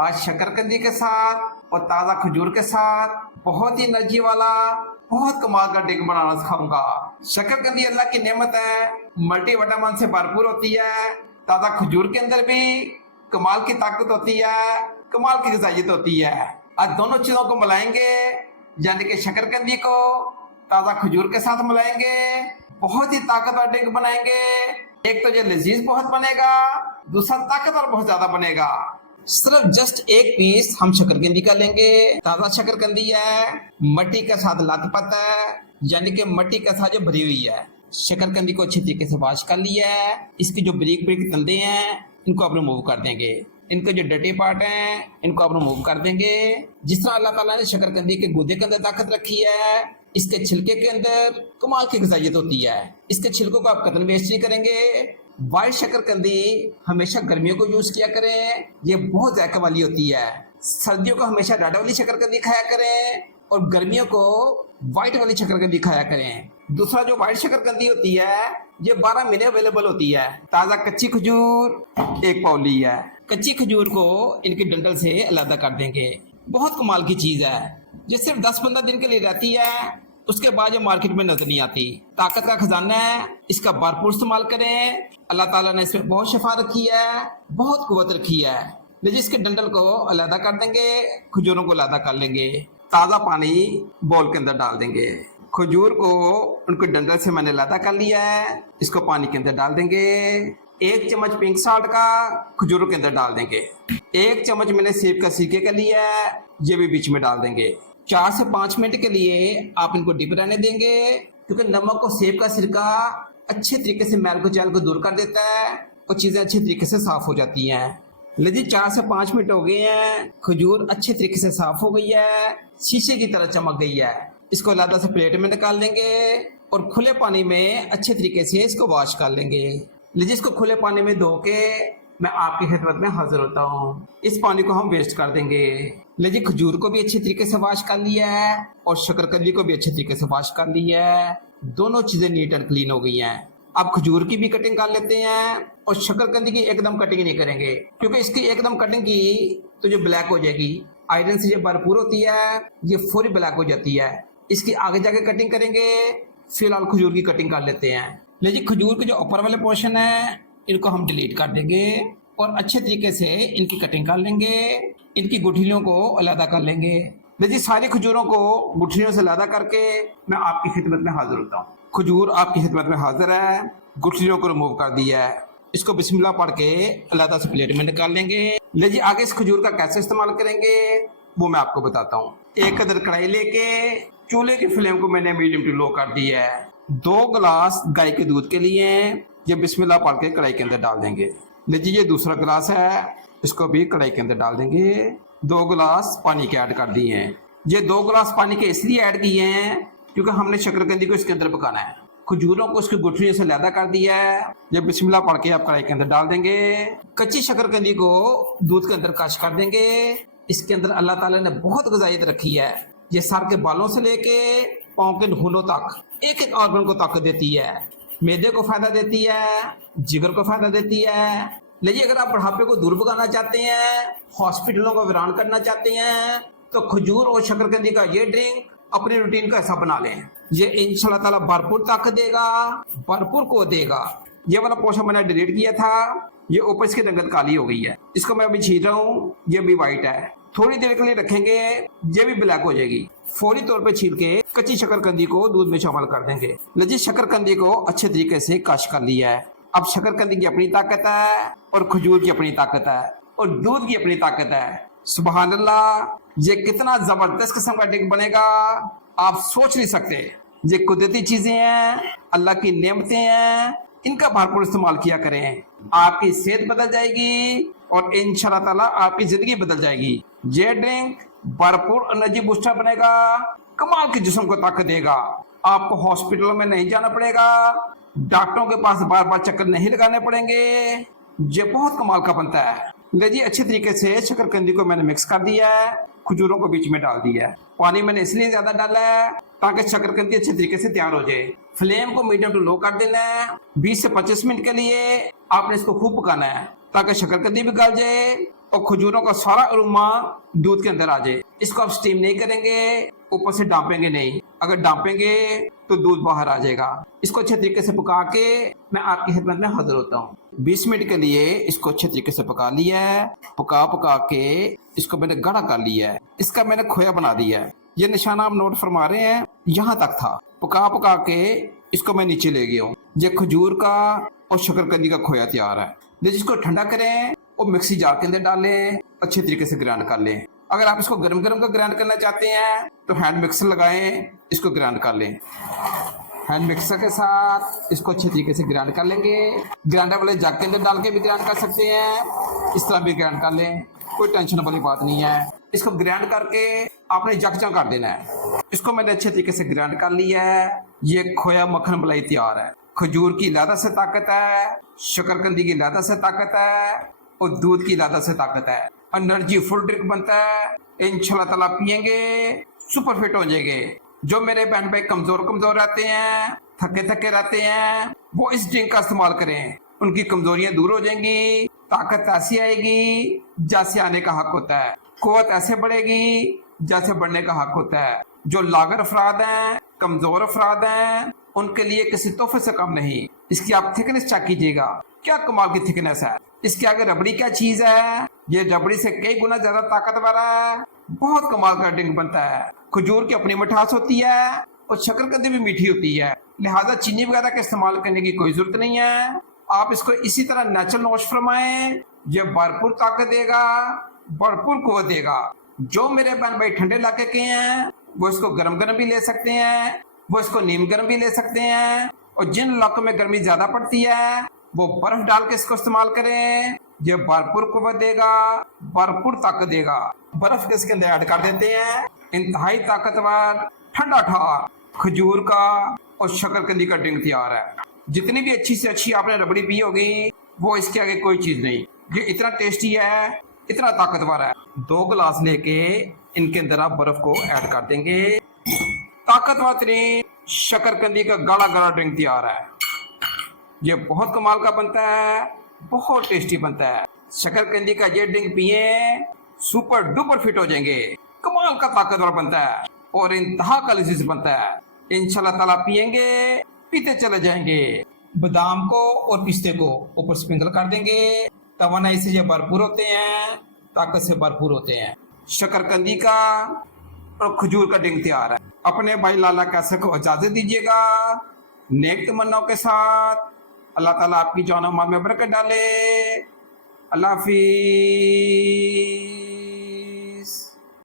आज शकरकंदी के साथ और ताज़ा खजूर के साथ बहुत ही एनर्जी वाला बहुत कमाल का ड्रिंक बनाना सिखाऊंगा। शकरकंदी अल्लाह की नेमत है, मल्टीविटामिन से भरपूर होती है। ताज़ा खजूर के अंदर भी कमाल की ताकत होती है, कमाल की ग़िज़ाइयत होती है। आज दोनों चीज़ों को मिलाएंगे, यानी कि शकरकंदी को ताज़ा खजूर के साथ मिलाएंगे, बहुत ही ताकतवर ड्रिंक बनाएंगे। एक तो ये लजीज बहुत बनेगा, दूसरा ताकतवर बहुत ज्यादा बनेगा। सिर्फ जस्ट एक पीस हम शकरकंदी का लेंगे। ताजा शकरकंदी है, मट्टी के साथ लथपथ है, यानी कि मट्टी के साथ जो भरी हुई है। शकरकंदी को अच्छी तरीके से वॉश कर लिया है। इसकी जो ब्रीक ब्रीक तंदे हैं इनको आप रिमूव कर देंगे। इनके जो डटी पार्ट हैं इनको आप रिमूव कर देंगे। जिस तरह अल्लाह ताला ने शकरकंदी के गूदे के अंदर ताकत रखी है, इसके छिलके के अंदर कमाल की ग़िज़ाइयत होती है। इसके छिलकों को आप कतई वेस्ट नहीं करेंगे। व्हाइट शकरकंदी हमेशा गर्मियों को यूज किया करें, ये बहुत जायके वाली होती है। सर्दियों को हमेशा रेड वाली शकरकंदी खाया करें और गर्मियों को व्हाइट वाली शकरकंदी खाया करें। दूसरा जो व्हाइट शकरकंदी होती है ये 12 महीने अवेलेबल होती है। ताज़ा कच्ची खजूर 1 पाव ली है। कच्ची खजूर को इनके डंठल से अलग कर देंगे। बहुत कमाल की चीज़ है, ये सिर्फ 10-15 दिन के लिए रहती है, उसके बाद ये मार्केट में नजर नहीं आती। ताकत का खजाना है, इसका भरपूर इस्तेमाल करें। अल्लाह ताला ने इसमें बहुत शिफा रखी है, बहुत कुव्वत रखी है। लेकिन इसके डंडल को अलहदा कर देंगे, खजूरों को अलहदा कर लेंगे। ताज़ा पानी बोल के अंदर डाल देंगे। खजूर को उनके डंडल से मैंने अलहदा कर लिया है, इसको पानी के अंदर डाल देंगे। 1 चम्मच पिंक साल्ट का खजूरों के अंदर डाल देंगे। 1 चम्मच मैंने सेब का सिरके का लिया है, ये भी बीच में डाल देंगे। 4 से 5 मिनट के लिए आप इनको डिप रहने देंगे, क्योंकि नमक और सेब का सिरका अच्छे तरीके से मैल को जैल को दूर कर देता है और चीज़ें अच्छे तरीके से साफ हो जाती हैं। लेकिन 4 से 5 मिनट हो गए हैं, खजूर अच्छे तरीके से साफ हो गई है, शीशे की तरह चमक गई है। इसको अलग से प्लेट में निकाल लेंगे और खुले पानी में अच्छे तरीके से इसको वॉश कर लेंगे। लीजिए इसको खुले पानी में धो के मैं आपकी खिदमत में हाजिर होता हूँ। इस पानी को हम वेस्ट कर देंगे। लीजिए खजूर को भी अच्छे तरीके से वॉश कर लिया है और शकरकंदी को भी अच्छे तरीके से वॉश कर लिया है। दोनों चीजें नीट एंड क्लीन हो गई हैं। अब खजूर की भी कटिंग कर लेते हैं और शकरकंदी की एकदम कटिंग नहीं करेंगे, क्योंकि इसकी एकदम कटिंग की तो जो ब्लैक हो जाएगी। आयरन से ये भरपूर होती है, ये फौरी ब्लैक हो जाती है। इसकी आगे जाके कटिंग करेंगे। फिलहाल खजूर की कटिंग कर लेते हैं। लीजिए खजूर के जो ऊपर वाले पोर्शन है इनको हम डिलीट कर देंगे और अच्छे तरीके से इनकी कटिंग कर लेंगे। इनकी गुठलियों को अलग कर लेंगे। लीजिए सारी खजूरों को गुठलियों से अलग करके मैं आपकी खिदमत में हाजिर होता हूँ। खजूर आपकी खिदमत में हाजिर है, गुठलियों को रिमूव कर दिया है। इसको बिस्मिल्लाह पढ़ के अलग से प्लेट में निकाल लेंगे। लीजिए आगे इस खजूर का कैसे इस्तेमाल करेंगे वो मैं आपको बताता हूँ। एक कदर कढ़ाई लेके चूल्हे की फ्लेम को मैंने मीडियम टू लो कर दिया है। 2 गिलास गाय के दूध के लिए ये बिस्मिल्लाह पढ़ के कढ़ाई के अंदर डाल देंगे। लीजिए ये दूसरा गिलास है, इसको भी कढ़ाई के अंदर डाल देंगे। 2 गिलास पानी के ऐड कर दिए हैं। ये 2 गिलास पानी के इसलिए ऐड किए हैं क्योंकि हमने शकरकंदी को इसके अंदर पकाना है। खजूरों को इसकी गुठलियों से अलग कर दिया है। ये बिस्मिल्लाह पढ़ के आप कढ़ाई के अंदर डाल देंगे। कच्ची शकरकंदी को दूध के अंदर क्रश कर देंगे। इसके अंदर अल्लाह ताला ने बहुत ग़िज़ाइयत रखी है। ये सर के बालों से लेके पाँव के नाखूनों तक एक एक ऑर्गन को ताकत देती है। मैदे को फायदा देती है, जिगर को फायदा देती है। लेकिन अगर आप बुढ़ापे को दूर भगाना चाहते हैं, हॉस्पिटलों को वीरान करना चाहते हैं, तो खजूर और शकरकंदी का ये ड्रिंक अपनी रूटीन का हिस्सा बना लें। ये इंशाल्लाह ताला भरपूर ताकत देगा, भरपूर को देगा। ये वाला पोर्शन मैंने डिलीट किया था, ये ऊपर इसकी रंगत काली हो गई है। इसको मैं अभी छील रहा हूँ, ये भी व्हाइट है। थोड़ी देर के लिए रखेंगे, ये भी ब्लैक हो जाएगी। फौरी तौर पे छील के कच्ची शकरकंदी को दूध में शामिल कर देंगे। लीजिए शकरकंदी को अच्छे तरीके से क्रश कर लिया है। अब शकरकंदी की अपनी ताकत है और खजूर की अपनी ताकत है और दूध की अपनी ताकत है। सुभान अल्लाह, ये कितना जबरदस्त किस्म का ड्रिंक बनेगा आप सोच नहीं सकते। ये कुदरती चीजें हैं, अल्लाह की नेमतें हैं, इनका भरपूर इस्तेमाल किया करें। आपकी सेहत बदल जाएगी और इंशाल्लाह ताला आपकी जिंदगी बदल जाएगी। ये ड्रिंक भरपूर एनर्जी बूस्टर बनेगा, कमाल के जिस्म को ताकत देगा। आपको हॉस्पिटल में नहीं जाना पड़ेगा, डॉक्टरों के पास बार बार चक्कर नहीं लगाने पड़ेंगे। ये बहुत कमाल का बनता है। लीजिए अच्छे तरीके से शकरकंदी को मैंने मिक्स कर दिया है, खजूरों को बीच में डाल दिया है। पानी मैंने इसलिए ज्यादा डाला है ताकि शकरकंदी अच्छे तरीके से तैयार हो जाए। फ्लेम को मीडियम टू लो कर देना है। 20 से 25 मिनट के लिए आपने इसको खूब पकाना है ताकि शकरकंदी भी गल जाए और खजूरों का सारा अरोमा दूध के अंदर आ जाए। इसको आप स्टीम नहीं करेंगे, ऊपर से डांपेंगे नहीं। अगर डांपेंगे तो दूध बाहर आ जाएगा। इसको अच्छे तरीके से पका के मैं आपकी खिदमत में हाजिर होता हूँ। 20 मिनट के लिए इसको अच्छे तरीके से पका लिया है। पका के इसको मैंने गाढ़ा कर लिया है। इसका मैंने खोया बना दिया है। ये निशाना आप नोट फरमा रहे हैं, यहाँ तक था। पका के इसको मैं नीचे ले गया हूँ। ये खजूर का और शकरकंदी का खोया तैयार है। जिसको ठंडा करें और मिक्सी जार के अंदर डालें, अच्छे तरीके से ग्राइंड कर लें। अगर आप इसको गरम गरम का ग्राइंड करना चाहते हैं तो हैंड मिक्सर लगाएं, इसको ग्राइंड कर लें। हैंड मिक्सर के साथ इसको अच्छे तरीके से ग्राइंड कर लेंगे। ग्राइंडर वाले जग के अंदर डाल के भी ग्राइंड कर सकते हैं, इस तरह भी ग्राइंड कर लें, कोई टेंशन वाली बात नहीं है। इसको ग्राइंड करके आपने जग कर देना है। इसको मैंने अच्छे तरीके से ग्राइंड कर लिया है। ये खोया मक्खन मलाई तैयार है। खजूर की लादा से ताकत है, शकरकंदी की लादा से ताकत है और दूध की लादा से ताकत है। एनर्जी फुल ड्रिंक बनता है। इंशाल्लाह ताला पियेंगे सुपर फिट हो जाएंगे। जो मेरे बहन भाई कमजोर रहते हैं, थके रहते हैं, वो इस ड्रिंक का इस्तेमाल करें। उनकी कमजोरियां दूर हो जाएंगी, ताकत ऐसी आएगी जैसे आने का हक होता है, कुव्वत ऐसे बढ़ेगी जैसे बढ़ने का हक होता है। जो लागर अफराद हैं, कमजोर अफराद हैं, उनके लिए किसी तोहफे से कम नहीं। इसकी आप थिकनेस चेक कीजिएगा, क्या कमाल की थिकनेस है। इसके आगे रबड़ी क्या चीज है, ये रबड़ी से कई गुना ज्यादा ताकतवर है। बहुत कमाल का ड्रिंक बनता है। खजूर की अपनी मिठास होती है और शकरकंदी भी मीठी होती है, लिहाजा चीनी वगैरह का इस्तेमाल करने की कोई जरूरत नहीं है। आप इसको इसी तरह नेचुरल नोश फरमाएं, ये भरपूर ताकत देगा, भरपूर कुव्वत देगा। जो मेरे बहन भाई ठंडे इलाके के हैं वो इसको गरम गरम भी ले सकते हैं, वो इसको नीम गरम भी ले सकते हैं। और जिन इलाकों में गर्मी ज्यादा पड़ती है वो बर्फ डाल के इसको इस्तेमाल करें। ये भरपूर कुव्वत देगा, भरपूर ताकत देगा। बर्फ के इसके अंदर ऐड कर देते हैं। इंतहाई ताकतवर ठंडा ठार खजूर का और शकरकंदी का ड्रिंक तैयार है। जितनी भी अच्छी से अच्छी आपने रबड़ी पी होगी वो इसके आगे कोई चीज नहीं। ये इतना टेस्टी है, इतना ताकतवर है। 2 गिलास लेके इनके अंदर आप बर्फ को ऐड कर देंगे। ताकतवर तरीन शकरकंदी का गाढ़ा गाढ़ा ड्रिंक तैयार है। ये बहुत कमाल का बनता है, बहुत टेस्टी बनता है। शकरकंदी का ये ड्रिंक पिए, सुपर डुपर फिट हो जाएंगे। कमाल का ताकतवर बनता है और इंतहा का लजीज बनता है। इंशाल्लाह ताला पियेंगे, पीते चले जाएंगे। बादाम को और पिस्ते को ऊपर स्प्रिंकल कर देंगे। तवानाई से ये भरपूर होते हैं, ताकत से भरपूर होते हैं। शकरकंदी का और खजूर का ड्रिंक तैयार है। अपने भाई लाला कैसे को इजाजत दीजिएगा नेक तमन्नाओं के साथ। अल्लाह ताला आपकी जान और माल में बरकत डाले। अल्लाह हाफिज।